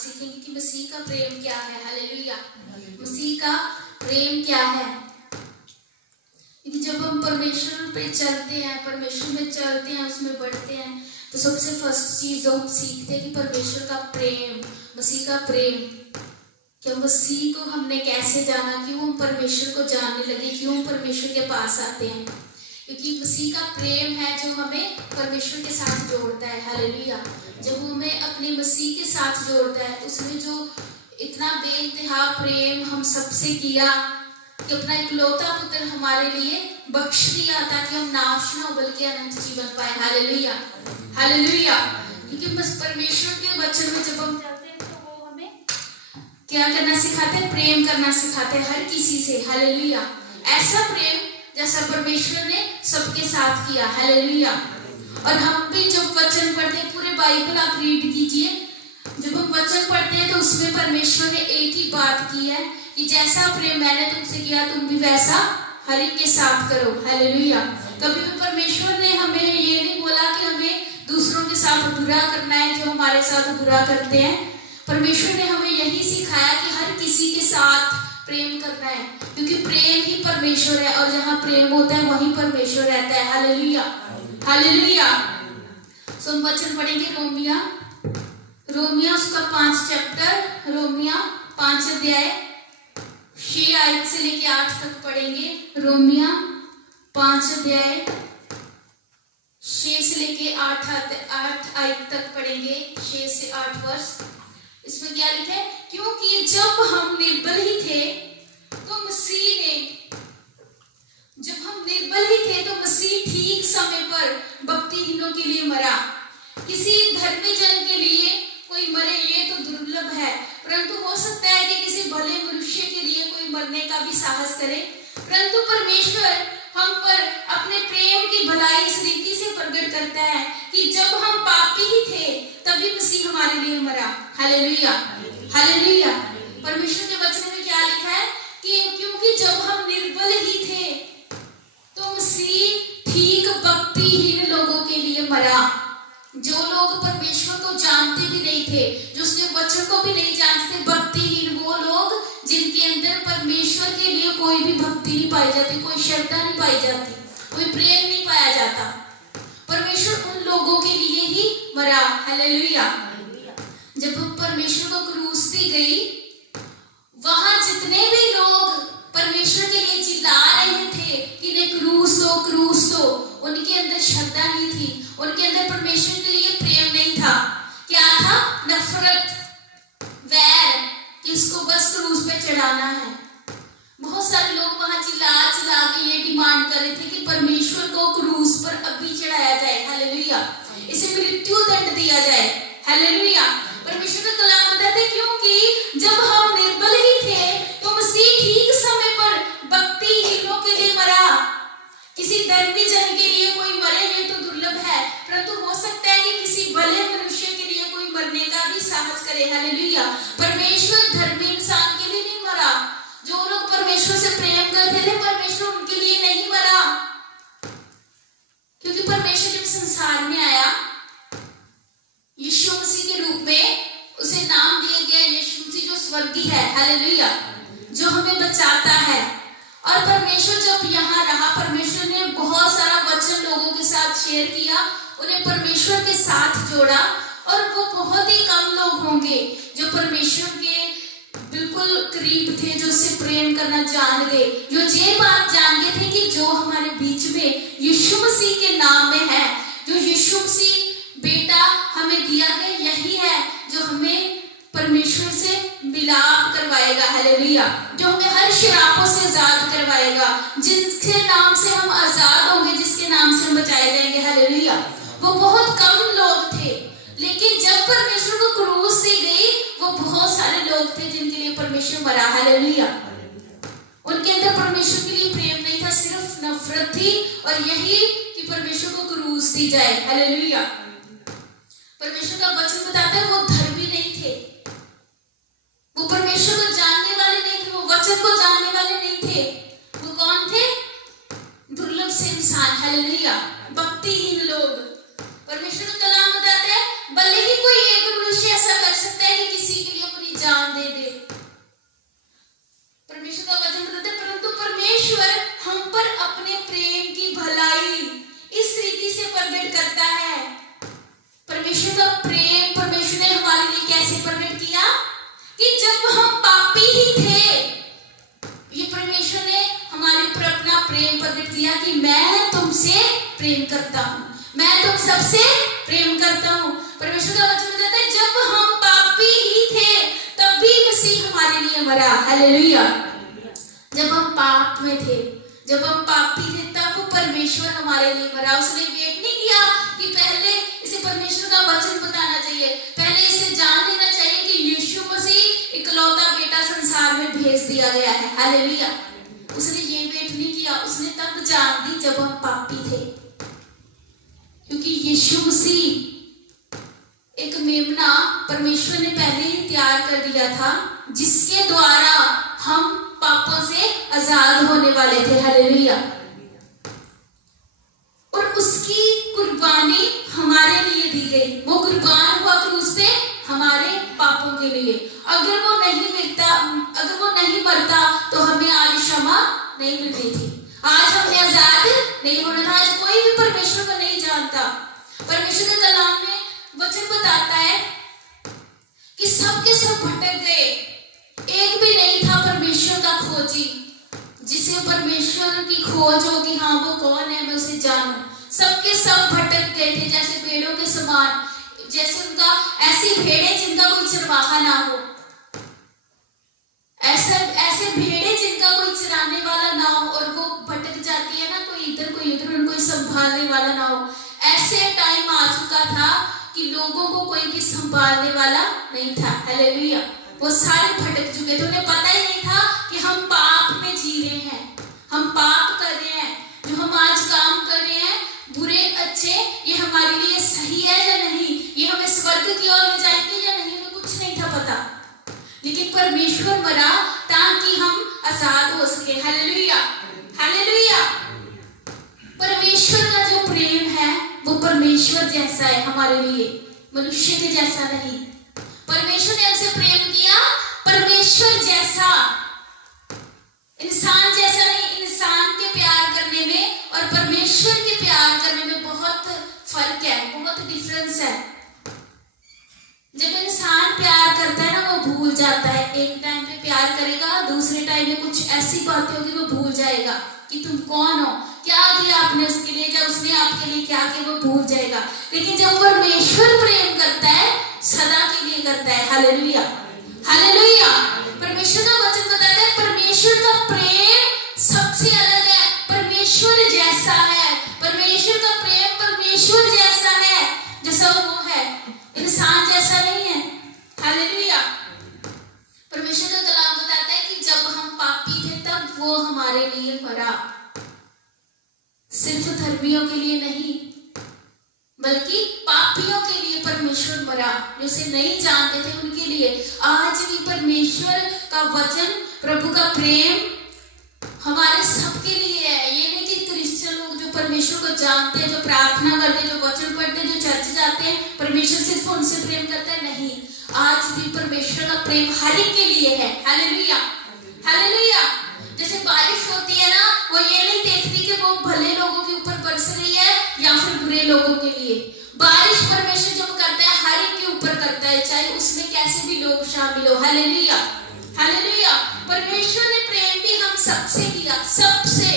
सीखेंगे कि मसीह का प्रेम क्या है। हालेलुया। मसीह का प्रेम क्या है। जब हम परमेश्वर पे चलते हैं, परमेश्वर में चलते हैं, उसमें बढ़ते हैं, तो सबसे फर्स्ट चीज जो हम सीखते हैं कि परमेश्वर का प्रेम, मसीह का प्रेम, कि मसीह को हमने कैसे जाना, क्यों हम परमेश्वर को जानने लगे, क्यों हम परमेश्वर के पास आते हैं। क्योंकि मसीह का प्रेम है जो हमें परमेश्वर के साथ जोड़ता है। हालेलुया। जब हमें अपने मसीह के साथ जोड़ता है, उसने जो इतना बेइंतहा प्रेम हम सबसे किया कि अपना इकलौता पुत्र हमारे लिए बख्श दिया ताकि हम नाश न हो बल्कि अनंत जीवन पाए। हालेलुया। हालेलुया। क्योंकि बस परमेश्वर के वचन में जब हम चलते हैं तो वो हमें क्या करना सिखाते हैं, प्रेम करना सिखाते हैं हर किसी से। हालेलुया। ऐसा प्रेम जैसा परमेश्वर ने सबके साथ किया। हालेलुया। और हम भी जब वचन पढ़ते हैं, पूरे बाइबल आप रीड कीजिए, जब हम वचन पढ़ते हैं तो उसमें परमेश्वर ने एक ही बात की है कि जैसा प्रेम मैंने तुमसे किया तुम भी वैसा हर एक के साथ करो। हालेलुया। कभी भी परमेश्वर ने हमें ये नहीं बोला कि हमें दूसरों के साथ बुरा करना है जो हमारे साथ बुरा करते हैं। परमेश्वर ने हमें यही सिखाया कि हर किसी के साथ प्रेम करना है, क्योंकि प्रेम ही परमेश्वर है और जहाँ प्रेम होता है वहीं परमेश्वर रहता है। हालेलुया। हालेलुया। सो हम वचन पढ़ेंगे रोमिया उसका 5 चैप्टर, रोमिया 5 अध्याय 6 आयत से लेके 8 तक पढ़ेंगे। रोमिया 5 अध्याय 6 से लेके 8 आयत तक पढ़ेंगे, 6 से 8 वर्ष। इसमें क्या लिखा है, क्योंकि जब हम निर्बल ही थे तो मसीह ठीक समय पर भक्तिहीनों के लिए मरा। किसी धर्मी जन के लिए कोई मरे ये तो दुर्लभ है, परंतु हो सकता है कि किसी भले मनुष्य के लिए कोई मरने का भी साहस करे। परंतु परमेश्वर हम पर अपने प्रेम की भलाई इस रीति से प्रकट करता है कि जब हम पापी ही थे तभी मसीह हमारे लिए मरा। हालेलुया। हालेलुया। परमेश्वर के वचन में क्या लिखा है कि क्योंकि जब हम निर्बल ही थे तो मसीह ठीक भक्तिहीन लोगों के लिए मरा। जो लोग परमेश्वर को जानते भी नहीं थे, जो उसके वचन को भी नहीं जानते थे, भक्तिहीन वो लोग जिनके अंदर परमेश्वर के लिए कोई भी भक्ति नहीं पाई जाती, कोई श्रद्धा नहीं पाई जाती, कोई प्रेम नहीं पाया जाता। परमेश्वर उन लोगों के लिए ही मरा। हालेलुया। जब परमेश्वर को क्रूस दी गई, वहां जितने भी लोग परमेश्वर के लिए चिल्ला रहे थे कि ने क्रूस दो, उनके अंदर श्रद्धा नहीं थी, उनके अंदर परमेश्वर के लिए प्रेम नहीं था। क्या था? नफरत, वैर, कि इसको बस क्रूस पे चढ़ाना है। बहुत सारे लोग वहां चिल्ला के ये डिमांड कर रहे थे कि परमेश्वर को क्रूस पर अभी चढ़ाया जाए। हालेलुया। इसे मृत्यु दंड दिया जाए। हालेलुया। परमेश्वर का कलाम बताते हैं क्योंकि जब हम निर्बल ही थे तो मसीह ठीक समय पर भक्तिहीनों के लिए मरा। किसी धर्मी जन के लिए कोई मरे ये तो दुर्लभ है, परंतु हो सकता है कि किसी भले मनुष्य के लिए कोई मरने का भी साहस करे। हालेलुया। परमेश्वर धर्मी इंसान के लिए नहीं मरा। जो लोग परमेश्वर से प्रेम करते थे परमेश्वर उनके लिए नहीं मरा, क्योंकि परमेश्वर जब संसार में आया यीशु मसीह के रूप में, उसे नाम दिया गया यीशु मसीह जो स्वर्गीय है। हालेलुया। जो हमें बचाता है। और परमेश्वर जब यहाँ रहा, परमेश्वर ने बहुत सारा वचन लोगों के साथ शेयर किया, उन्हें परमेश्वर के साथ जोड़ा। और वो बहुत ही कम लोग होंगे जो परमेश्वर के बिल्कुल करीब थे, जो उससे प्रेम करना जान गए, जो ये बात जान गए थे कि जो हमारे बीच में यीशु मसीह के नाम में है, जो यीशु मसीह बेटा हमें दिया गया, यही है जो हमें परमेश्वर से मिलाप करवाएगा। हालेलुया। जो हमें हर शराबों से आजाद करवाएगा, जिसके नाम से हम आजाद होंगे, जिसके नाम से हम बचाए जाएंगे। हालेलुया। वो बहुत कम लोग थे, लेकिन जब परमेश्वर को क्रूस दी गई, वो बहुत सारे लोग थे जिनके लिए परमेश्वर मरा। हालेलुया। उनके अंदर परमेश्वर के लिए प्रेम नहीं था, सिर्फ नफरत थी, और यही कि परमेश्वर को क्रूस दी जाए। हालेलुया। परमेश्वर का वचन बताता है वो धर्मी नहीं थे, वो परमेश्वर को जानने वाले नहीं थे, वो वचन को जानने वाले नहीं थे। वो कौन थे? दुर्लभ से इंसान। हालेलुया। भक्तिहीन लोग। परमेश्वर का कलाम बताता है भले ही कोई एक मनुष्य ऐसा कर सकता है कि किसी के हालेलुया। जब हम पाप में थे, जब हम पापी थे, तब परमेश्वर हमारे लिए मरा। उसने वेट नहीं किया कि पहले इसे परमेश्वर का वचन बताना चाहिए, पहले इसे जान लेना चाहिए कि यीशु मसीह इकलौता बेटा संसार में भेज दिया गया है। हालेलुया। उसने ये वेट नहीं किया, उसने तब जान दी जब हम पापी थे, क्योंकि यीशु मसीह एक मेमना परमेश्वर ने पहले ही तैयार कर दिया था, जिसके द्वारा हम पापों से आजाद होने वाले थे। हालेलुया। और उसकी कुर्बानी हमारे लिए दी गई, वो कुर्बान हुआ क्रूस पे हमारे पापों के लिए। अगर वो नहीं मरता तो हमें आज क्षमा नहीं मिलती थी, आज हमें आजाद नहीं होना था। आज कोई भी परमेश्वर को नहीं जानता। परमेश्वर के कलाम में वचन बताता है कि सबके सब भटक गए, एक भी नहीं था परमेश्वर का खोजी, जिसे परमेश्वर की खोज हो कि हाँ वो कौन है, मैं उसे जानूं। सबके सब भटक गए थे जैसे भेड़ों के समान, जैसे उनका ऐसी भेड़ें जिनका कोई चरवाहा ना हो, ऐसे भेड़ें जिनका कोई चराने वाला ना हो, और वो भटक जाती है ना, कोई इधर कोई उधर, उनको कोई संभालने वाला ना हो। ऐसे टाइम आ चुका था कि लोगों को कोई भी संभालने वाला नहीं था। हालेलुया। वो सारे भटक चुके थे, उन्हें पता ही नहीं था कि हम पाप में जी रहे हैं, हम पाप कर रहे हैं, जो हम आज काम कर रहे हैं बुरे अच्छे, ये हमारे लिए सही है या नहीं, ये हमें स्वर्ग की ओर ले जाएंगे या नहीं, हमें कुछ नहीं था पता। लेकिन परमेश्वर मरा ताकि हम आजाद हो सके। हालेलुया। हालेलुया। परमेश्वर का जो प्रेम है वो परमेश्वर जैसा है हमारे लिए, मनुष्य के जैसा नहीं। परमेश्वर ने हमसे प्रेम किया परमेश्वर जैसा, इंसान जैसा नहीं। इंसान के प्यार करने में और परमेश्वर के प्यार करने में बहुत फर्क है, बहुत डिफरेंस है। जब इंसान प्यार करता है ना, वो भूल जाता है। एक टाइम पे प्यार करेगा, दूसरे टाइम में कुछ ऐसी बातें होगी वो भूल जाएगा कि तुम कौन हो, क्या किया आपने उसके लिए, जब उसने आपके लिए क्या किया वो भूल जाएगा। लेकिन जब परमेश्वर प्रेम करता है, सदा के लिए करता है। हालेलुया। हालेलुया। परमेश्वर का वचन बताता है परमेश्वर का प्रेम सबसे अलग है, परमेश्वर जैसा है। परमेश्वर का प्रेम परमेश्वर जैसा है, जैसा वो है, इंसान जैसा नहीं है। हालेलुया। परमेश्वर का कलाम बताता है कि जब हम पापी थे तब वो हमारे लिए मरा, सिर्फ धर्मियों के लिए नहीं बल्कि पापियों के लिए परमेश्वर मरा, जो उसे नहीं जानते थे उनके लिए। आज भी परमेश्वर का वचन, प्रभु का प्रेम हमारे सबके लिए है। ये नहीं कि क्रिश्चियन लोग जो परमेश्वर को जानते हैं, जो प्रार्थना करते हैं, जो वचन पढ़ते हैं, जो चर्च जाते हैं, परमेश्वर सिर्फ उनसे प्रेम करता है, नहीं। आज भी परमेश्वर का प्रेम हर एक के लिए है। हालेलुया। हालेलुया। जैसे बारिश होती है ना, वो ये नहीं देखती कि वो भले लोगों के ऊपर बरस रही है या फिर बुरे लोगों के लिए। बारिश परमेश्वर जब करता है हर एक के ऊपर करता है, चाहे उसमें कैसे भी लोग शामिल हो। हालेलुया। हालेलुया। परमेश्वर ने प्रेम भी हम सबसे किया, सबसे,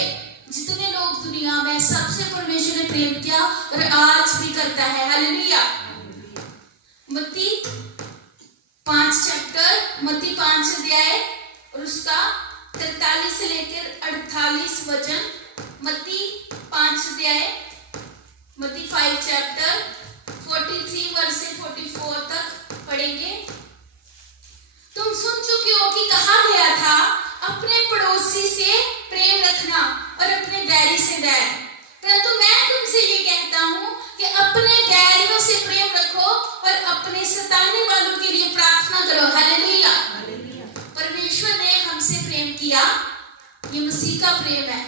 जितने लोग दुनिया में, सबसे परमेश्वर ने प्रेम किया और आज भी करता है। हालेलुया। मत्ती 5 चैप्टर, मत्ती 5 अध्याय और उसका 43 से लेकर 48 वचन। मत्ती 5 अध्याय, मत्ती 5 चैप्टर 43 वर्ष से 44 तक पढ़ेंगे। तुम सुन चुके हो कि कहा गया था, अपने पड़ोसी से प्रेम रखना और अपने बैरी से बैर। परंतु मैं तुमसे ये कहता हूं कि अपने बैरियों से प्रेम रखो और अपने सताने वालों के लिए प्रार्थना करो। हालेलुया। परमेश्वर ने हमसे प्रेम किया, ये मसीह का प्रेम है।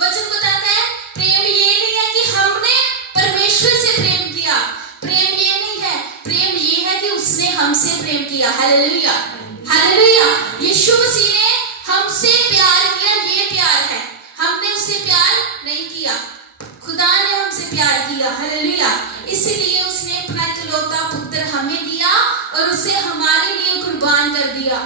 वचन बताता है प्रेम ये नहीं है कि हमने परमेश्वर से प्रेम किया, प्रेम ये नहीं है, प्रेम ये है कि उसने हमसे प्रेम किया। हालेलुया। हालेलुया। यीशु मसीह ने हमसे प्यार किया, ये प्यार है। हमने उससे प्यार नहीं किया, खुदा ने हमसे प्यार किया। हालेलुया। इसलिए उसने अपना इकलौता पुत्र हमें दिया और उसे हमारे लिए कुर्बान कर दिया,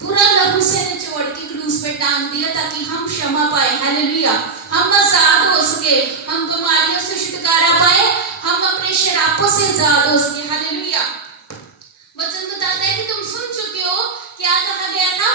पूरा लहू से निचोड़ के क्रूस पे टांग दिया ताकि हम क्षमा पाए। हालेलुया। हम आजाद हो सके, हम बीमारियों से छुटकारा पाए, हम अपने शराबों से आजाद हो सके। हालेलुया। वचन बताता है कि तुम सुन चुके हो, क्या कहा गया था,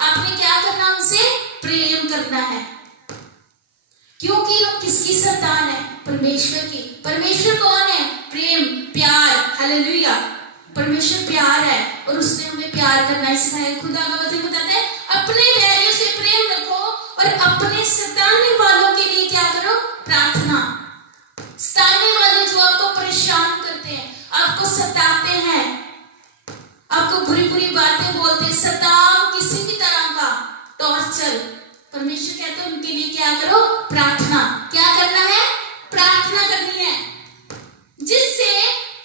आपने क्या करना, उनसे प्रेम करना है। क्योंकि हम किसकी संतान है, परमेश्वर की। परमेश्वर कौन है, प्रेम, प्यार, हालेलुया। परमेश्वर प्यार है और उसने हमें प्यार करना ही सिखाया। खुदा का वचन बताता है अपने बैरियों से प्रेम रखो और अपने सताने वालों के लिए क्या करो, प्रार्थना। सताने वाले जो आपको परेशान करते हैं, आपको सताते हैं, आपको बुरी बुरी बातें बोलते हैं, सताओ किसी भी तरह का टॉर्चर, परमेश्वर कहते हैं उनके लिए क्या करो, प्रार्थना। क्या करना है, प्रार्थना करनी है, जिससे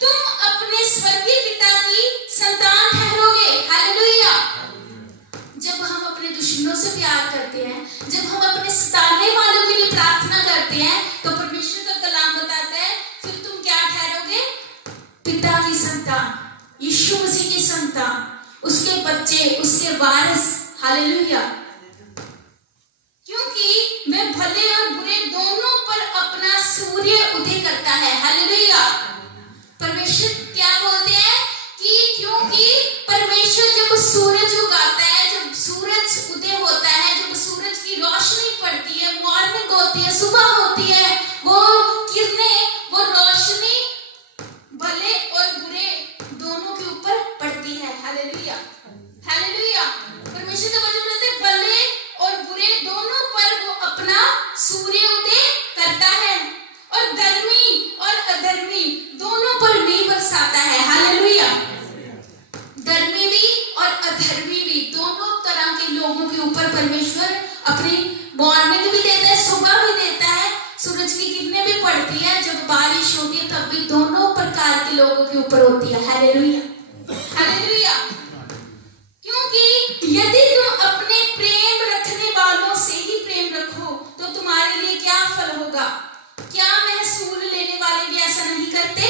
तुम अपने स्वर्गीय पिता की संतान ठहरोगे। हालेलुया। जब हम अपने दुश्मनों से प्यार करते हैं, जब हम अपने सताने वालों के लिए प्रार्थना करते हैं, तो परमेश्वर का कलाम बताता है फिर तुम क्या ठहरोगे, पिता की संतान, यीशु मसीह की संतान, उसके बच्चे, उसके वारिस। हालेलुया। क्योंकि वह भले और बुरे दोनों पर अपना सूर्य उदय करता है। हालेलुया। परमेश्वर क्या बोलते हैं कि क्योंकि परमेश्वर जब सूरज उगाता है, जब सूरज उदय होता है, जब सूरज की रोशनी पड़ती है, मॉर्निंग होती है, सुबह होती है, वो किरणें, वो रोशनी भले और बुरे दोनों के ऊपर पड़ती है। हालेलुया। हालेलुया। परमेश्वर का वचन कहता है भले और बुरे दोनों पर वो अपना सूर्य उदय करता है और धर्मी और अधर्मी दोनों पर भी बरसाता है। हालेलुया। धर्मी भी और अधर्मी भी दोनों तरह के लोगों के ऊपर परमेश्वर अपनी मॉर्निंग भी देता है, सुबह भी देता है, सूरज की किरणें भी पड़ती है, जब बारिश होती है तब भी दोनों प्रकार के लोगों के ऊपर होती है। हालेलुया। हालेलुया। क्योंकि यदि तुम अपने प्रेम रखने वालों से ही प्रेम रखो तो तुम्हारे लिए क्या फल होगा, क्या महसूल लेने वाले भी ऐसा नहीं करते।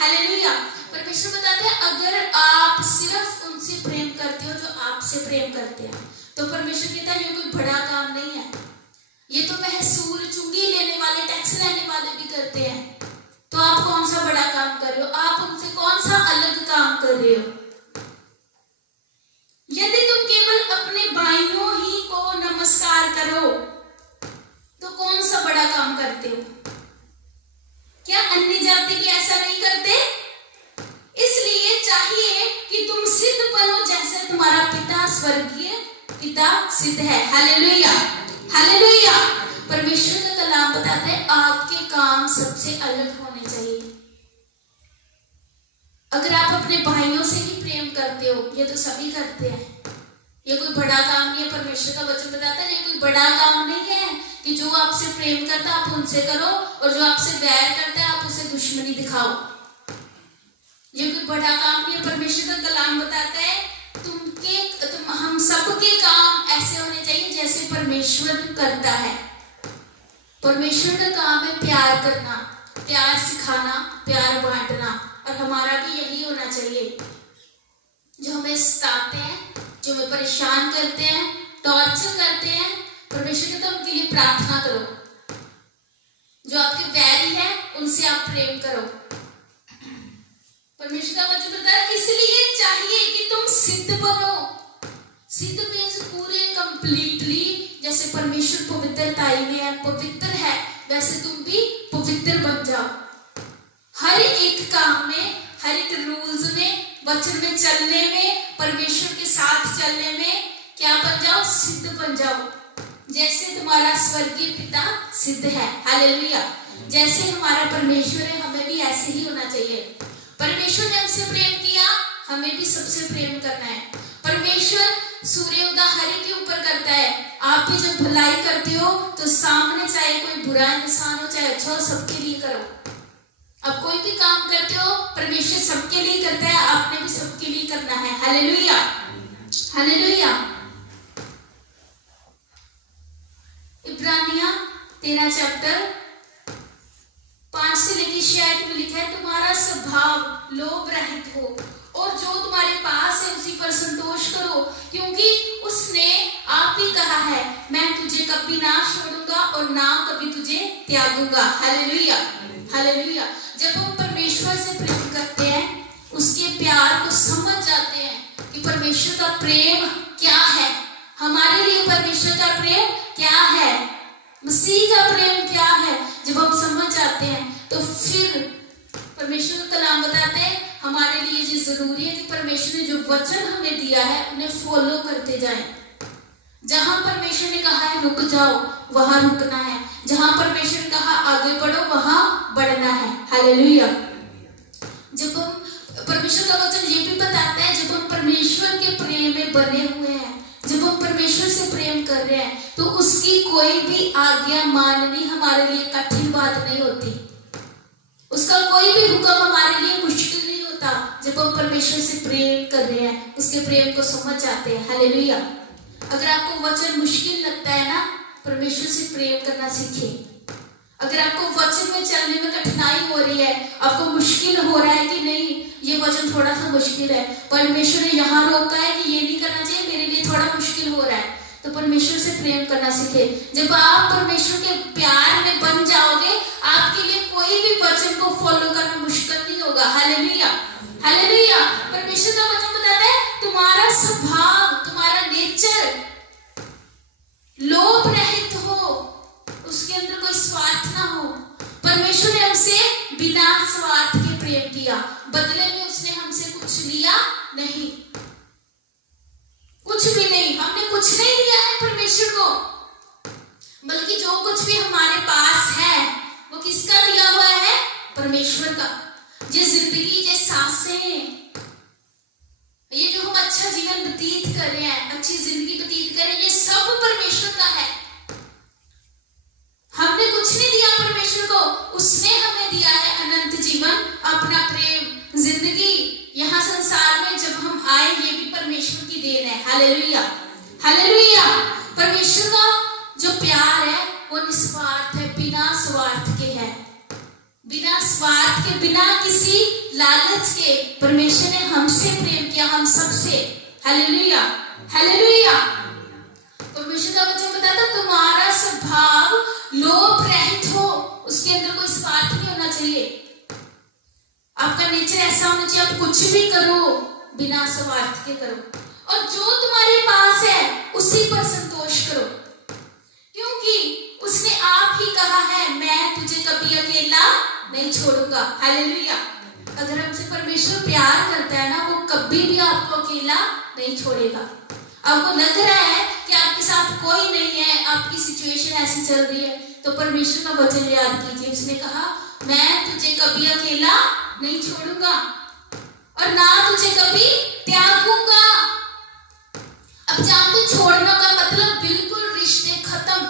हालेलुया। परमेश्वर बताते हैं अगर आप सिर्फ उनसे प्रेम करते हो जो आपसे प्रेम करते हैं, तो परमेश्वर कहता है ये कोई बड़ा काम नहीं है, ये तो महसूल चुंगी लेने वाले, टैक्स लेने वाले भी करते हैं, तो आप कौन सा बड़ा काम कर रहे हो, आप उनसे कौन सा अलग काम कर रहे हो। यदि तुम केवल अपने भाइयों ही को नमस्कार करो तो कौन सा बड़ा काम करते हो, क्या अन्य जाति भी ऐसा नहीं करते। इसलिए चाहिए कि तुम सिद्ध बनो जैसे तुम्हारा पिता स्वर्गीय पिता सिद्ध है। हालेलुया। हालेलुया। परमेश्वर का कलाम बताता है आपके काम सबसे अलग होने चाहिए। अगर आप अपने भाइयों से ही प्रेम करते हो, ये तो सभी करते हैं, ये कोई बड़ा काम नहीं है। परमेश्वर का वचन बताता है ये कोई बड़ा काम नहीं है कि जो आपसे प्रेम करता है आप उनसे करो और जो आपसे वैर करता है आप उसे दुश्मनी दिखाओ, ये कोई बड़ा काम नहीं है। परमेश्वर का कलाम बताता है हम सबके काम ऐसे होने चाहिए जैसे परमेश्वर करता है। परमेश्वर का काम है प्यार करना, प्यार सिखाना, प्यार बांटना, और हमारा भी यही होना चाहिए। जो हमें सताते हैं, जो हमें परेशान करते हैं, टॉर्चर करते हैं, परमेश्वर के तो उनके लिए प्रार्थना करो। जो आपके वैरी है उनसे आप प्रेम करो। परमेश्वर का वचन बताता है इसलिए चाहिए कि तुम सिद्ध बनो। सिद्ध मीन्स पूरे कंप्लीटली, जैसे परमेश्वर पवित्रताई में है, पवित्र है, वैसे तुम भी पवित्र बन जाओ। हर एक काम में, हर एक रूल्स में, वचन में चलने में, परमेश्वर के साथ चलने में क्या बन जाओ, सिद्ध बन जाओ, जैसे तुम्हारा स्वर्गीय पिता सिद्ध है। हालेलुया। जैसे हमारा परमेश्वर है हमें भी ऐसे ही होना चाहिए। परमेश्वर ने हमसे प्रेम किया, हमें भी सबसे प्रेम करना है। परमेश्वर सूर्योदय हर एक के ऊपर करता है। आप भी जब भलाई करते हो तो सामने चाहे कोई बुरा इंसान हो चाहे अच्छा हो, सबके लिए करो। अब कोई भी काम करते हो परमेश्वर सबके लिए करता है, आपने भी सबके लिए करना है। हालेलुया। हालेलुया। इब्रानिया 13 चैप्टर 5 से लेकर 6 में लिखा है तुम्हारा स्वभाव लोभ रहित हो और जो तुम्हारे पास है उसी पर संतोष करो, क्योंकि उसने आप ही कहा है मैं तुझे कभी ना छोड़ूंगा और ना कभी तुझे त्यागूंगा। हालेलुया। हालेलुया। जब हम परमेश्वर से प्रेम करते हैं, उसके प्यार को समझ जाते हैं कि परमेश्वर का प्रेम क्या है, प्रेम क्या है, मसीह का प्रेम क्या है, जब हम समझ जाते हैं तो फिर परमेश्वर का कलाम बताते हैं हमारे लिए ये जरूरी है कि परमेश्वर ने जो वचन हमें दिया है उन्हें फॉलो करते जाएं। जहां परमेश्वर ने कहा है रुक जाओ, वहां रुकना है। जहां परमेश्वर ने कहा आगे बढ़ो, वहां बढ़ना है। हालेलुया। जब हम परमेश्वर का वचन ये भी बताता है, जब हम परमेश्वर के प्रेम में बने हुए हैं, जब हम परमेश्वर से प्रेम कर रहे हैं, तो उसकी कोई भी आज्ञा माननी हमारे लिए कठिन बात नहीं होती। उसका कोई भी हुक्म हमारे लिए मुश्किल नहीं होता। जब हम परमेश्वर से प्रेम कर रहे हैं, उसके प्रेम को समझ जाते हैं। हालेलुया। अगर आपको वचन मुश्किल लगता है ना, परमेश्वर से प्रेम करना सीखिए। अगर आपको वचन में चलने में कठिनाई हो रही है, आपको मुश्किल हो रहा है कि नहीं ये वचन थोड़ा सा मुश्किल है, परमेश्वर ने यहाँ रोका है कि ये नहीं करना चाहिए, मेरे लिए थोड़ा मुश्किल हो रहा है, तो परमेश्वर से प्रेम करना सीखे। जब आप परमेश्वर के प्यार में बन जाओगे, आपके लिए कोई भी वचन को फॉलो करना मुश्किल नहीं होगा। Hallelujah, hallelujah. परमेश्वर का वचन बताता है तुम्हारा स्वभाव, तुम्हारा नेचर लोभ रहित हो, उसके अंदर कोई स्वार्थ ना हो। परमेश्वर ने हमसे बिना स्वार्थ के प्रेम किया, बदले में उसने हमसे कुछ लिया नहीं, कुछ भी नहीं। हमने कुछ नहीं दिया है परमेश्वर को, बल्कि जो कुछ भी हमारे पास है वो किसका दिया हुआ है? परमेश्वर का। ये जिंदगी, ये सांसें, ये जो हम अच्छा जीवन व्यतीत कर रहे हैं, अच्छी जिंदगी व्यतीत कर रहे हैं, ये सब परमेश्वर का है। हमने कुछ नहीं दिया परमेश्वर को, उसने हमें दिया है अनंत जीवन, अपना प्रेम, जिंदगी। यहाँ संसार में जब हम आए, ये भी परमेश्वर की देन है। Hallelujah, hallelujah. परमेश्वर का जो प्यार है वो निस्वार्थ है, बिना स्वार्थ के है, बिना स्वार्थ के, बिना किसी लालच के। परमेश्वर ने हमसे प्रेम किया, हम सबसे। Hallelujah, hallelujah. परमेश्वर का वचन बताता है तुम्हारा स्वभाव लोभ रहित हो, उसके अंदर कोई स्वार्थ नहीं होना चाहिए। आपका नेचर ऐसा होना चाहिए, आप कुछ भी करो बिना स्वार्थ के करो, और जो तुम्हारे पास है उसी पर संतोष करो, क्योंकि उसने आप ही कहा है मैं तुझे कभी अकेला नहीं छोड़ूंगा। हालेलुया। अगर हमसे परमेश्वर प्यार करता है ना, वो कभी भी आपको अकेला नहीं छोड़ेगा। आपको लग रहा है कि आपके साथ कोई नहीं है, आपकी सिचुएशन ऐसी चल रही है, तो परमेश्वर का वचन याद कीजिए। उसने कहा मैं तुझे कभी अकेला नहीं छोड़ूंगा और ना तुझे कभी त्यागूंगा। अब जानते, छोड़ना का मतलब बिल्कुल रिश्ते खत्म।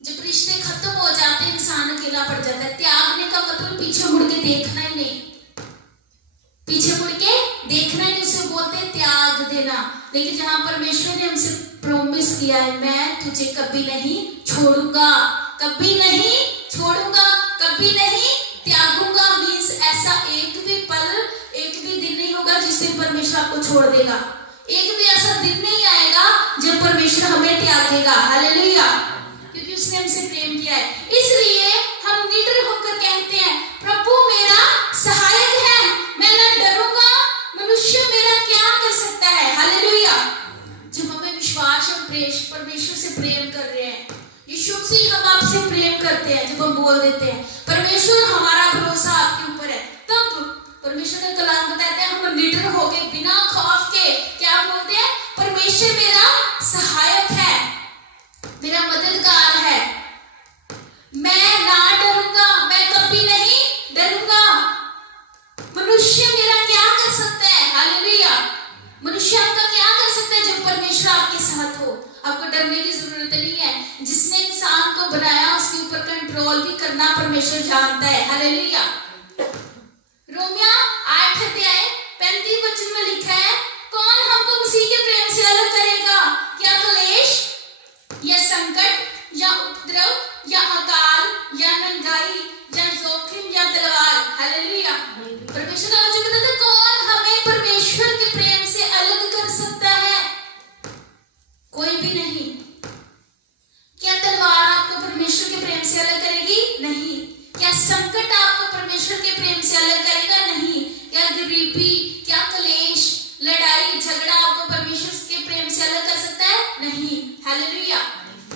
जब रिश्ते खत्म हो जाते हैं, इंसान अकेला पड़ जाता है। त्यागने का मतलब पीछे मुड़ के देखना ही नहीं, पीछे मुड़ के देखना ही नहीं, उसे बोलते हैं त्याग देना। लेकिन जहां परमेश्वर ने हमसे प्रॉमिस किया है मैं तुझे कभी नहीं छोड़ूंगा, कभी नहीं छोड़ूंगा, कभी नहीं त्यागूंगा, मींस ऐसा एक भी पल, एक भी दिन नहीं होगा जिससे परमेश्वर आपको छोड़ देगा। एक भी ऐसा दिन नहीं आएगा जब परमेश्वर हमें त्यागेगा। हालेलुया। क्योंकि उसने हमसे प्रेम किया है, इसलिए हम निडर होकर कहते हैं प्रभु मेरा सहायक है, मैं न डरूंगा, मनुष्य मेरा क्या कर सकता है। हालेलुया। जब हमें विश्वास और परमेश्वर से प्रेम कर रहे हैं, यीशु से हम आपसे प्रेम करते हैं, जब हम बोल देते हैं परमेश्वर हमारा भरोसा आपके ऊपर है, तब परमेश्वर का कलाम बताते हैं हम निडर होके बिना खौफ के क्या बोलते हैं? परमेश्वर मेरा सहायक है, मेरा मददगार है, मैं ना डरूंगा, मैं कभी नहीं डरूंगा। मनुष्य मेरा क्या कर सकता है? हालेलुया। मनुष्य आपका क्या कर सकता है जब परमेश्वर आपके साथ हो? आपको डरने की जरूरत नहीं है। जिसने इंसान को बनाया उसके ऊपर कंट्रोल भी करना परमेश्वर जानता है। हालेलुया। रोमिया 8 अध्याय 35 वचन में लिखा है कौन हमको मसीह के प्रेम से अलग करेगा? क्या क्लेश या संकट या उपद्रव या अकाल या नंगाई या जोखिम या तलवार। हालेलुया। परमेश्वर का वचन बताता है कौन हमें परमेश्वर के प्रेम से अलग कर सकता है? कोई भी नहीं। क्या तलवार आपको परमेश्वर के प्रेम से अलग करेगी? नहीं। क्या संकट आपको परमेश्वर के प्रेम से अलग करेगा? नहीं। क्या गरीबी, क्या क्लेश, लड़ाई झगड़ा आपको परमेश्वर के प्रेम से अलग कर सकता है? नहीं। हालेलुया।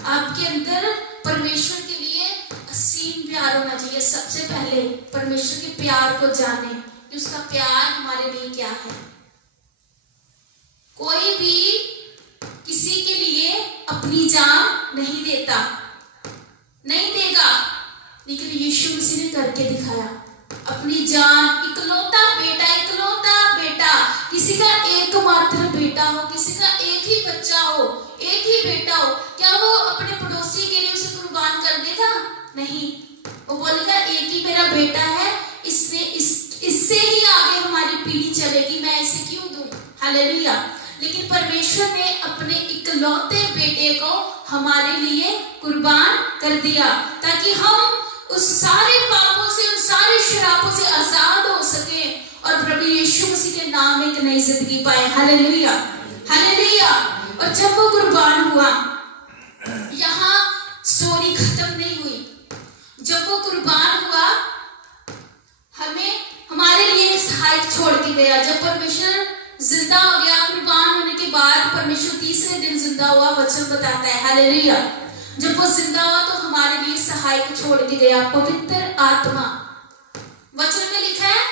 आपके अंदर परमेश्वर के लिए असीम प्यार होना चाहिए। सबसे पहले परमेश्वर के प्यार को जाने कि उसका प्यार हमारे लिए क्या है। कोई भी किसी के लिए अपनी जान नहीं देता, नहीं देगा, लेकिन यीशु मसीह ने करके दिखाया। अपनी जान, इकलौता बेटा, किसी का एकमात्र बेटा हो, किसी का एक ही बच्चा हो, एक ही बेटा हो, क्या वो अपने पड़ोसी के लिए उसे कुर्बान कर देगा? नहीं। वो बोलेगा एक ही मेरा बेटा है, इससे ही आगे हमारी पीढ़ी चलेगी, मैं इसे क्यों दूं? हालेलुया। लेकिन परमेश्वर ने अपने इकलौते बेटे को हमारे लिए कुर्बान कर दिया ताकि हम उस सारे पापों से, उन सारे शराबों से आजाद हो सके और प्रभु यीशु मसीह के नाम में एक नई जिंदगी पाए। Hallelujah, hallelujah. और जब वो कुर्बान हुआ, यहाँ स्टोरी खत्म नहीं हुई। जब वो कुर्बान हुआ, हमें हमारे लिए सहायक छोड़ के गया। जब परमेश्वर जिंदा हो गया, कुर्बान होने के बाद परमेश्वर तीसरे दिन जिंदा हुआ, वचन बताता है। हालेलुया। जब वो जिंदा हुआ तो हमारे लिए सहायक छोड़ के गया, पवित्र आत्मा। वचन में लिखा है,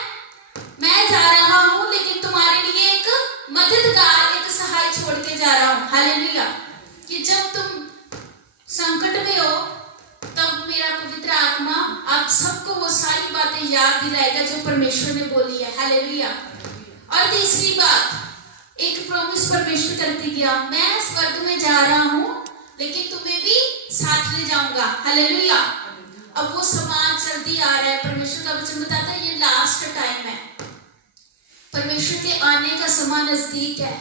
मैं जा रहा हूं लेकिन तुम्हारे लिए एक मददगार, एक सहाय छोड़ के जा रहा हूं। हालेलुया। कि जब तुम संकट में हो तब मेरा पवित्र आत्मा आप सबको वो सारी बातें याद दिलाएगा जो परमेश्वर ने बोली है। हालेलुया। और तीसरी बात, एक प्रॉमिस परमेश्वर करती गया, मैं स्वर्ग में जा रहा हूं लेकिन तुम्हें भी साथ ले जाऊंगा। हालेलुया। अब वो समाज जल्दी आ रहा है। परमेश्वर का वचन बताता है ये लास्ट टाइम है, परमेश्वर के आने का समय नजदीक है।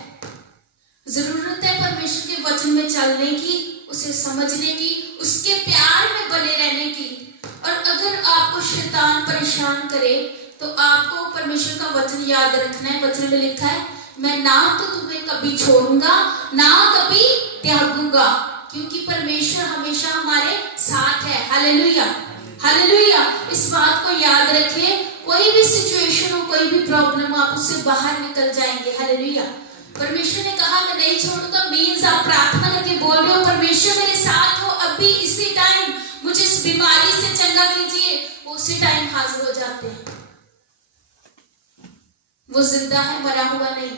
जरूरत है परमेश्वर के वचन में चलने की, उसे समझने की, उसके प्यार में बने रहने की। और अगर आपको शैतान परेशान करे तो आपको परमेश्वर का वचन याद रखना है। वचन में लिखा है, मैं ना तो तुम्हें कभी छोड़ूंगा ना कभी त्यागूंगा, क्योंकि परमेश्वर हमेशा हमारे साथ है। Hallelujah, hallelujah. इस बात को याद रखें, कोई भी सिचुएशन हो, कोई भी प्रॉब्लम हो, आप उससे बाहर निकल जाएंगे। हालेलुया। परमेश्वर ने कहा मैं नहीं छोड़ूंगा, मीन्स आप प्रार्थना करके बोल रहे हो परमेश्वर मेरे साथ हो, अभी इसी टाइम मुझे इस बीमारी से चंगा कीजिए, उसी टाइम हाजिर हो जाते हैं। वो जिंदा है, मरा हुआ नहीं।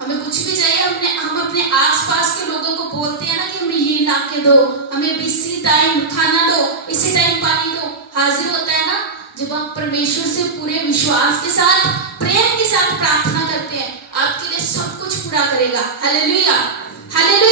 हमें कुछ भी चाहिए, हम अपने आसपास के लोगों को बोलते हैं ना कि हमें ये ला के दो, हमें इसी टाइम खाना दो, इसी टाइम पानी दो। हाजिर होता है ना जब आप परमेश्वर से पूरे विश्वास के साथ, प्रेम के साथ प्रार्थना करते हैं, आपके लिए सब कुछ पूरा करेगा। Hallelujah, hallelujah.